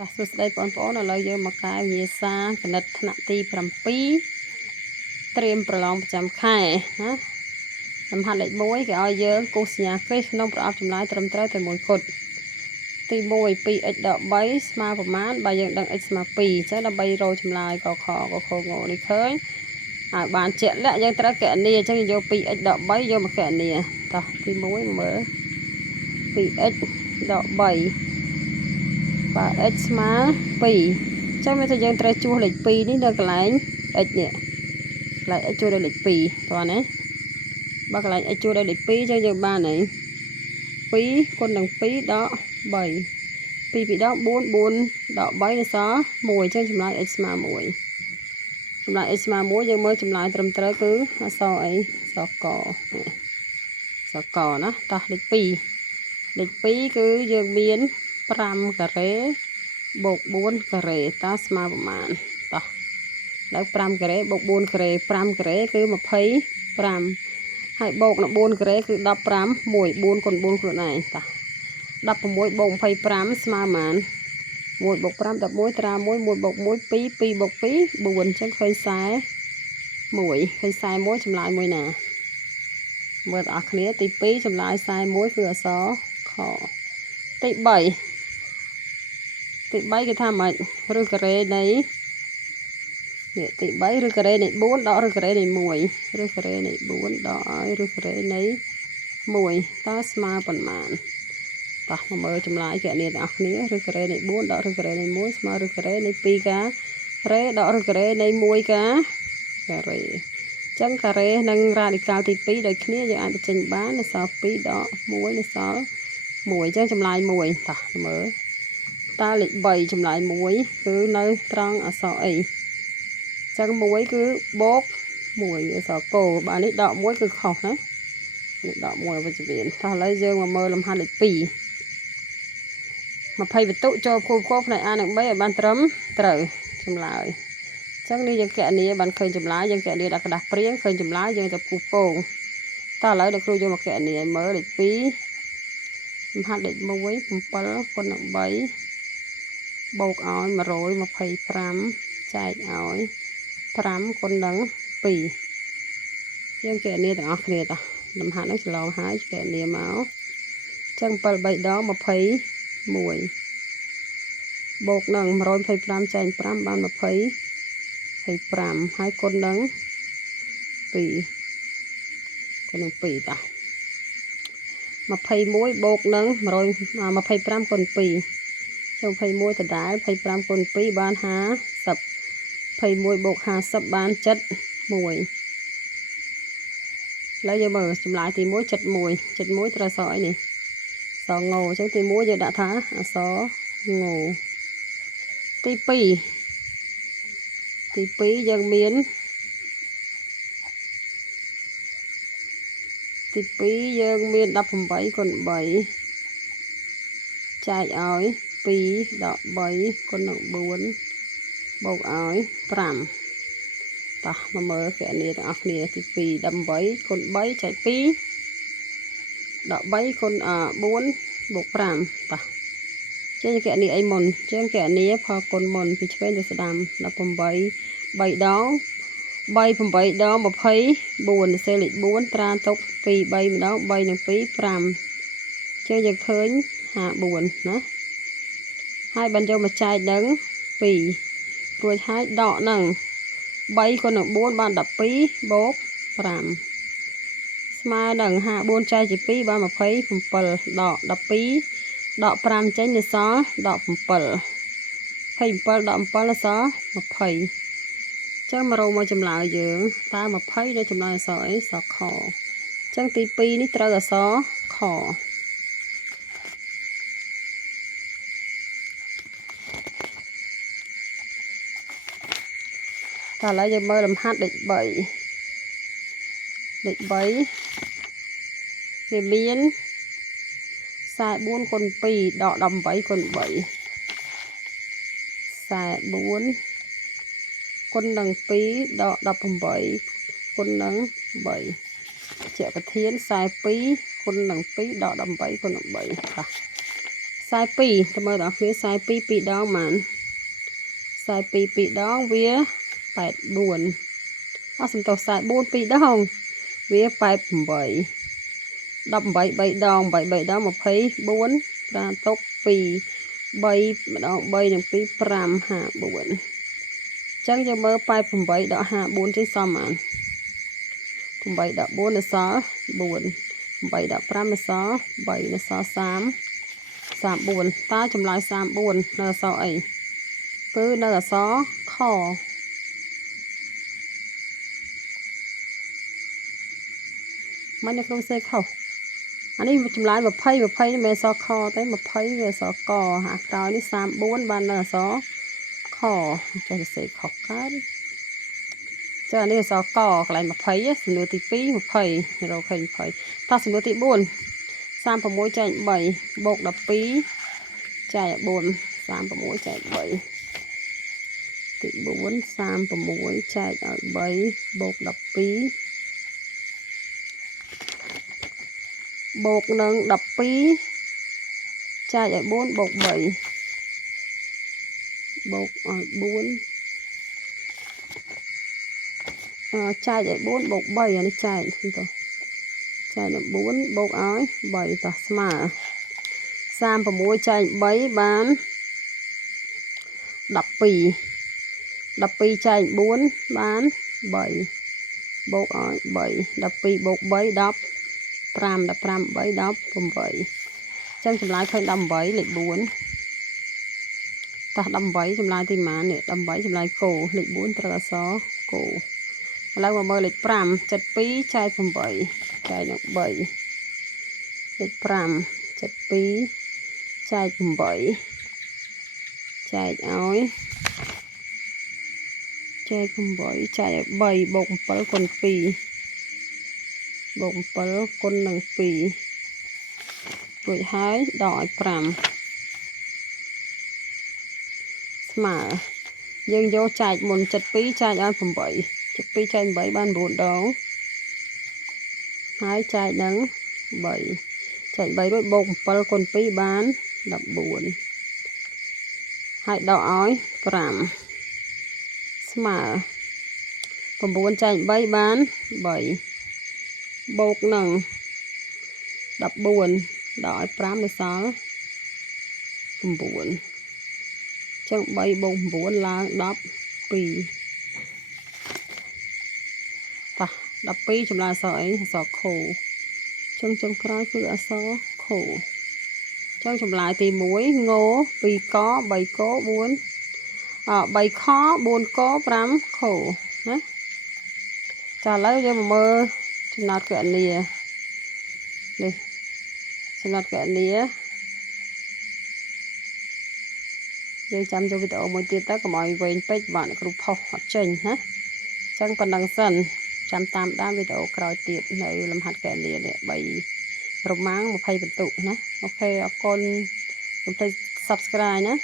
สวัสดีបងប្អូនឥឡូវយើងមកកែវិញ្ញាសាគណិតថ្នាក់ទី7ត្រៀមប្រឡងប្រចាំខែណាសំហាត់លេខ1គេឲ្យយើងគូសសញ្ញាគ្រីសក្នុងប្រអប់ចម្លើយត្រឹមត្រូវតែមួយគត់ទី1 2x ដក3ស្មើប្រមាណបើយើងដឹង x ស្មើ2អញ្ចឹងដើម្បីរកចម្លើយកខកខងនេះឃើញហើយបានជាក់លាក់យើងត្រូវកណនីអញ្ចឹងយក 2x ដក3យកមកកណនីតោះទី1មើល 2x ដក3បើ x ស្មើ2អញ្ចឹងវាថាយើងត្រូវជួសលេខ2នេះនៅកន្លែង x នេះកន្លែង x ជួសដល់លេខ2តោះណាបើកន្លែង x ជួសដល់លេខ2អញ្ចឹងយើងបានអី2គុណនឹង2ដក3 2 2ដក4 4ដក3នៅសល់1អញ្ចឹងចម្លើយ x ស្មើ1ចម្លើយ x ស្មើ1យើងមើលចម្លើយត្រឹមត្រូវគឺអក្សរអីអក្សរកសកណាតោះលេខ2លេខ2គឺយើងមាន5ការ៉េបូក4ការ៉េតើស្មើប្រមាណតោះដល់5ការ៉េបូក4ការ៉េ5ការ៉េគឺ25ហើយបូកនឹង4ការ៉េគឺ15 1 4គុណ4ខ្លួនឯងតោះ16បូក25ស្មើប៉ុន្មាន1បូក5 11ត្រា1 1បូក1 2 2បូក2 4អញ្ចឹងឃើញ41ឃើញ41ចម្លើយមួយណាមើលបងប្អូនគ្នាទី2ចម្លើយ41គឺអក្សរខទី3គេថាម៉េចឬការ៉េនៃនេះទី3ឬការ៉េនៃ4ដកឬការ៉េនៃ1ឬការ៉េនៃ4ដកឲ្យឬការ៉េនៃ1តើស្មើប៉ុន្មានតោះមកមើលចម្លើយគណនាទាំងអស់គ្នាឬការ៉េនៃ4ដកឬការ៉េនៃ1ស្មើឬការ៉េនៃ2ការ៉េដកឬការ៉េនៃ1ការ៉េអញ្ចឹងការ៉េនិងរ៉ាឌីកាល់ទី2ដូចគ្នាយើងអាចបញ្ចេញបាននៅសល់2ដក1នៅសល់1អញ្ចឹងចម្លើយ1តោះមើលតើលេខ3ចម្លើយ1គឺនៅត្រង់អក្សរអីចឹង1គឺបូក1អក្សរកូបើនេះដក1គឺខុសណានេះដក1វិជ្ជមានតោះឥឡូវយើងមកមើលលំហាត់លេខ2 20បន្ទុកចូលគូផ្នែក A និង B ឲ្យបានត្រឹមត្រូវចម្លើយចឹងនេះយើងកណនាបានឃើញចម្លើយយើងកណនាដាក់กระดาษព្រៀងឃើញចម្លើយយើងទៅគូពងតើឥឡូវលោកគ្រូយកមកកណនាឲ្យមើលលេខ2លំហាត់លេខ1 7គុណនឹង3បូកឲ្យ125ចែកឲ្យ5គុណនឹង2យើងកណនាទាំងអស់គ្នាតោះលំហាត់នេះច្រឡំហើយកណនាមកចឹង7 3ដង21បូកនឹង125ចែក5បាន25ហើយគុណនឹង2គុណនឹង2តោះ21បូកនឹង125គុណ2ចុះ21ដដែល25គុណ2បាន50 21បូក50បាន71ឥឡូវយើងមើលចម្លើយទី1 71ត្រូវអក្សរអីនេះអក្សรงអញ្ចឹងទី1យើងដាក់ថាអក្សรงទី2យើងមានទី2យើងមាន18គុណ3ចែកឲ្យ2ដក3គុណនឹង4បូកឲ្យ5តោះមកមើលគណនាទាំងអស់គ្នាទី2 18គុណ3ចែក2ដក3គុណ4បូក5តោះចេញគណនាអីមុនចឹងគណនាផលគុណមុនពីឆ្វេងទៅស្ដាំ18 3ដង3 8ដង24សេលេខ4ត្រាទុក2 3ម្ដង3និង2 5ចឹងយើងឃើញ54ណាហើយបានយកមកចែកនឹង2រួចហើយដកនឹង3គុណនឹង4បាន12បូក5ស្មើនឹង54ចែកជា2បាន27ដក12ដក5ចេញនៅសល់17 27ដក7នៅសល់20ចឹងមករកមកចម្លើយយើងតើ20នៅចម្លើយអក្សរអីអក្សរខចឹងទី2នេះត្រូវអក្សរខតើឥឡូវយើងមើលលំហាត់លេខ3វាមាន44គុណ2ដក18គុណ3 44គុណនឹង2ដក18គុណនឹង3ជាប្រធាន42គុណនឹង2ដក18គុណនឹង3 sai pi tao mơ đó phía sai pi đó mà sai pi đó vía phải buồn xong tao sai buồn pi đó vía phải bảy đập bảy đó một thấy bốn ra tốc pi bảy đó bảy đừng pi pram hạ buồn chẳng cho mơ phải bảy đó hạ bốn trên sao mà bảy đó bốn là sáu buồn bảy đó pram là sáu bảy là sáu tám sám buồn ta chấm lại sám buồn là sao ấy cứ là sáu kho mấy nó không xây khẩu anh ấy chấm lại mà phây mẹ sao kho tới mà phây về sao cò hả rồi đi sám buồn ban là sáu kho cho xây khóc cái cho nên sao cò lại mà phây á sửa tí phí mà phây rồi phây ta sửa tí buồn sam vào mỗi chạy bảy bột đập phí chạy buồn sam vào mỗi chạy bảy tí bốn sam vào mỗi chạy ở bảy bột đập phí bột nâng đập phí chạy ở bốn bột bảy bột ở bốn chạy ở bốn bột bảy này chạy chạy là bốn bột áo bảy ta mà sam vào mỗi chạy bảy bán đập pi chạy bốn bán bảy bột áo bảy đập pi bột bảy đập pram bảy đập cùng bảy chân chùm lại khơi đâm bảy lịch bốn ta đâm bảy chùm lại tìm mà nè đâm bảy chùm lại cổ lịch bốn ta là xó cổ lại mà mơ lịch pram chật pi chạy cùng bảy chạy được bảy lịch pram chật pi chạy cùng bảy chạy áo chạy cùng bảy chạy bảy bột bớt con pi bột bớt con nằng pi rồi hái đòi pram mà dương vô chạy một chật pi chạy ăn cùng bảy chật pi chạy bảy ban bốn đó hái chạy nắng bảy chạy bảy đôi bột bớt con pi bán đập buồn hãy đỏ ói pram mà còn bốn chạy bay bán bảy bột nằng đập buồn đỏ pram là sáu còn buồn chẳng bay bông buồn là đập pi ta đập pi chùm là sợi sọ khổ trong cái cứ ở sọ khổ trong chùm lại thì muối ngô pi có bảy cố bốn bảy khó bốn cố pram khổ đấy trả lời cho mà mơ chùm nát cái nè đây chùm nát cái nè dương chăm cho video một tiết tất cả mọi người page bạn group học trình nhé chẳng còn đăng sân chăm tam đam video còi tiết này làm hạt cái nè để bày rộng máng một hay vận tụ nhé ok con subscribe nhé.